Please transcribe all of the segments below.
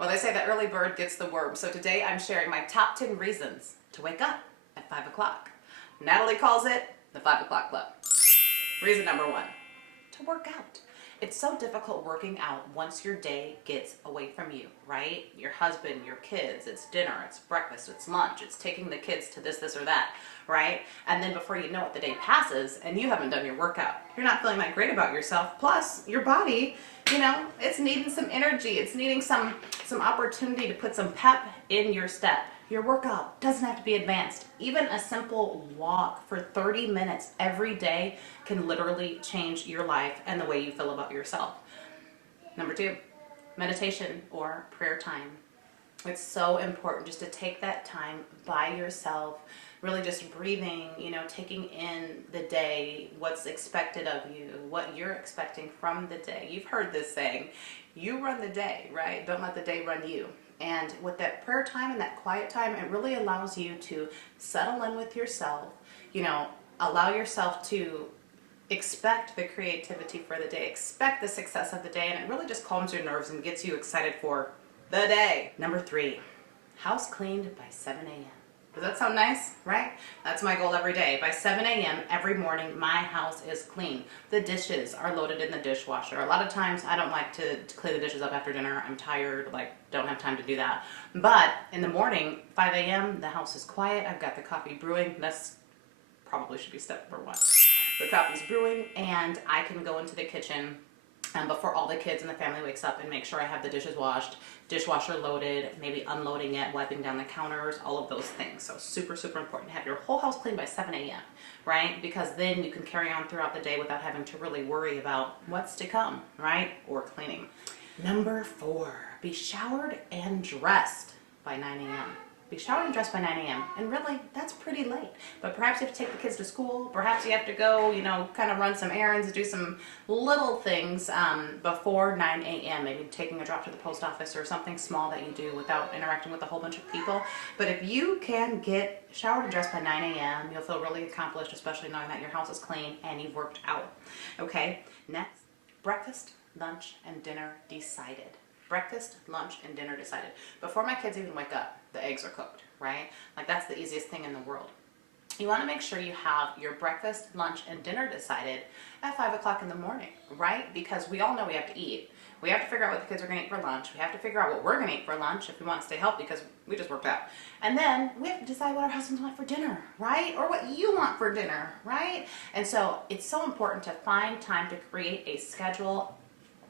Well, they say the early bird gets the worm. So today I'm sharing my top 10 reasons to wake up at 5 o'clock. Natalie calls it the 5 o'clock club. Reason number 1, to work out. It's so difficult working out once your day gets away from you, right? Your husband, your kids, it's dinner, it's breakfast, it's lunch, it's taking the kids to this or that, right? And then before you know it, the day passes and you haven't done your workout. You're not feeling that great about yourself. Plus, your body, it's needing some energy. It's needing some opportunity to put some pep in your step. Your workout doesn't have to be advanced. Even a simple walk for 30 minutes every day can literally change your life and the way you feel about yourself. Number 2, meditation or prayer time. It's so important just to take that time by yourself, really just breathing, taking in the day, what's expected of you, what you're expecting from the day. You've heard this saying, you run the day, right? Don't let the day run you. And with that prayer time and that quiet time, it really allows you to settle in with yourself, allow yourself to expect the creativity for the day, expect the success of the day, and it really just calms your nerves and gets you excited for the day. Number 3, house cleaned by 7 a.m. Does that sound nice, right? That's my goal every day. By 7 a.m. every morning, my house is clean. The dishes are loaded in the dishwasher. A lot of times I don't like to clean the dishes up after dinner. I'm tired, don't have time to do that. But in the morning, 5 a.m., the house is quiet. I've got the coffee brewing. That's probably should be step number 1. The coffee's brewing and I can go into the kitchen before all the kids and the family wakes up and make sure I have the dishes washed, dishwasher loaded, maybe unloading it, wiping down the counters, all of those things. So super, super important to have your whole house clean by 7 a.m., right? Because then you can carry on throughout the day without having to really worry about what's to come, right? Or cleaning. Number 4, be showered and dressed by 9 a.m. Be showered and dressed by 9 a.m. And really, that's pretty late. But perhaps you have to take the kids to school. Perhaps you have to go, kind of run some errands, do some little things before 9 a.m. Maybe taking a drop to the post office or something small that you do without interacting with a whole bunch of people. But if you can get showered and dressed by 9 a.m., you'll feel really accomplished, especially knowing that your house is clean and you've worked out. Okay, next, breakfast, lunch, and dinner decided. Breakfast, lunch, and dinner decided. Before my kids even wake up, the eggs are cooked, right? That's the easiest thing in the world. You want to make sure you have your breakfast, lunch, and dinner decided at 5 o'clock in the morning, right? Because we all know we have to eat. We have to figure out what the kids are going to eat for lunch. We have to figure out what we're going to eat for lunch if we want to stay healthy because we just worked out. And then we have to decide what our husbands want for dinner, right? Or what you want for dinner, right? And so it's so important to find time to create a schedule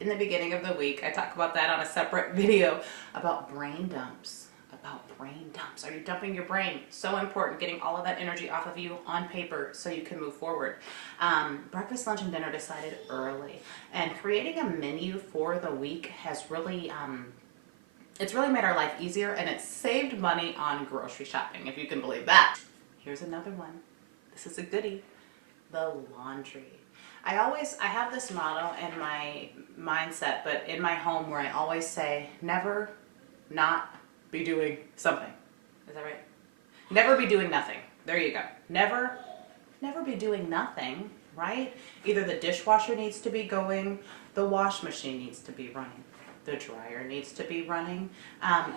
in the beginning of the week. I talk about that on a separate video about brain dumps. Are you dumping your brain? So important, getting all of that energy off of you on paper so you can move forward. Breakfast, lunch, and dinner decided early. And creating a menu for the week has really, it's really made our life easier and it's saved money on grocery shopping, if you can believe that. Here's another one. This is a goodie. The laundry. I have this motto in my mindset, but in my home where I always say, never not be doing something. Is that right? Never be doing nothing. There you go. Never be doing nothing, right? Either the dishwasher needs to be going, the wash machine needs to be running, the dryer needs to be running.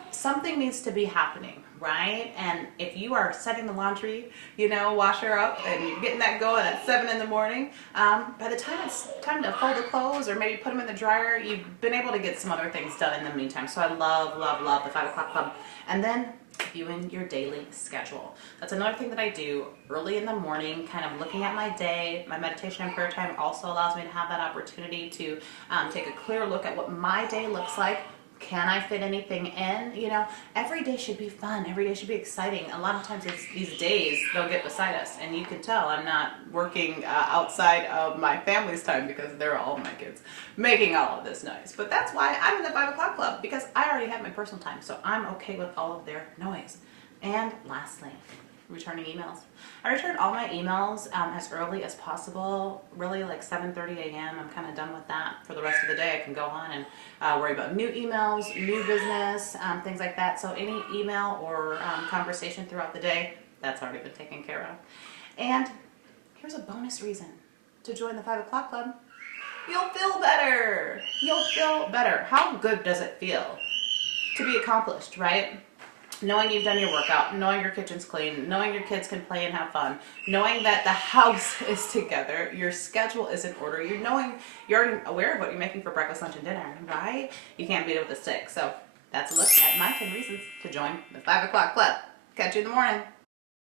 Something needs to be happening, right? And if you are setting the laundry, washer up and you're getting that going at 7 in the morning, by the time it's time to fold the clothes or maybe put them in the dryer, you've been able to get some other things done in the meantime. So I love, love, love the 5 o'clock club. And then viewing your daily schedule. That's another thing that I do early in the morning, kind of looking at my day. My meditation and prayer time also allows me to have that opportunity to take a clear look at what my day looks like. Can I fit anything in? Every day should be fun. Every day should be exciting. A lot of times these days, they'll get beside us. And you can tell I'm not working outside of my family's time because they're all my kids making all of this noise. But that's why I'm in the 5 o'clock club, because I already have my personal time. So I'm okay with all of their noise. And lastly, returning emails. I return all my emails as early as possible, really 7:30 a.m. I'm kind of done with that. For the rest of the day, I can go on and worry about new emails, new business, things like that. So any email or conversation throughout the day, that's already been taken care of. And here's a bonus reason to join the 5 o'clock club. You'll feel better. You'll feel better. How good does it feel to be accomplished, right? Knowing you've done your workout, knowing your kitchen's clean, knowing your kids can play and have fun, knowing that the house is together, your schedule is in order, you're already aware of what you're making for breakfast, lunch, and dinner, right? You can't beat it with a stick. So that's a look at my 10 reasons to join the 5 o'clock club. Catch you in the morning.